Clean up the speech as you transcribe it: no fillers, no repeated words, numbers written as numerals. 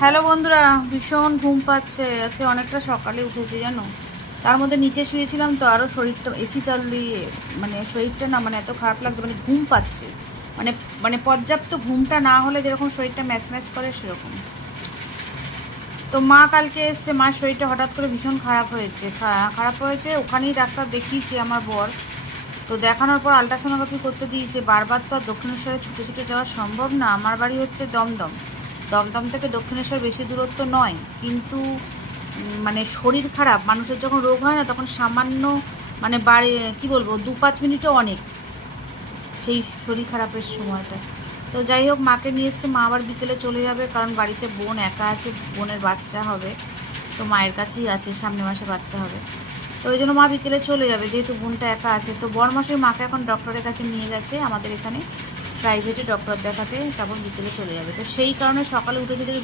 Hello বন্ধুরা, ভীষণ ঘুম পাচ্ছে। আজকে অনেকটা সকালে উঠেছি জানো। তার মধ্যে নিচে শুয়েছিলাম তো আরও শরীরটা এসি চাল দিয়ে মানে শরীরটা না মানে এত খারাপ লাগছে, মানে ঘুম পাচ্ছে। মানে মানে পর্যাপ্ত ঘুমটা না হলে যেরকম শরীরটা ম্যাচ ম্যাচ করে সেরকম। তো মা কালকে এসছে, মার শরীরটা হঠাৎ করে ভীষণ খারাপ হয়েছে। খারাপ হয়েছে, ওখানেই ডাক্তার দেখিয়েছি আমার বর। তো দেখানোর পর আলট্রাসোনোগ্রাফি করতে দিয়েছে। বারবার তো আর দক্ষিণেশ্বরে ছুটে ছুটে যাওয়া সম্ভব না। আমার বাড়ি হচ্ছে দমদম। দমদম থেকে দক্ষিণেশ্বর বেশি দূরত্ব নয়, কিন্তু মানে শরীর খারাপ মানুষের যখন রোগ হয় না, তখন সামান্য মানে বাড়ি কী বলবো 2-5 মিনিটও অনেক সেই শরীর খারাপের সময়টা। তো যাই হোক, মাকে নিয়ে এসছে। মা আবার বিকেলে চলে যাবে, কারণ বাড়িতে বোন একা আছে, বোনের বাচ্চা হবে। তো মায়ের কাছেই আছে, সামনের মাসে বাচ্চা হবে। তো ওই জন্য মা বিকেলে চলে যাবে, যেহেতু বোনটা একা আছে। তো বড়মাসের মাকে এখন ডক্টরের কাছে নিয়ে গেছে আমাদের এখানে প্রাইভেটে ডক্টর দেখাতে, তারপর বিকেলে চলে যাবে। তো সেই কারণে সকালে উঠেছে দেখে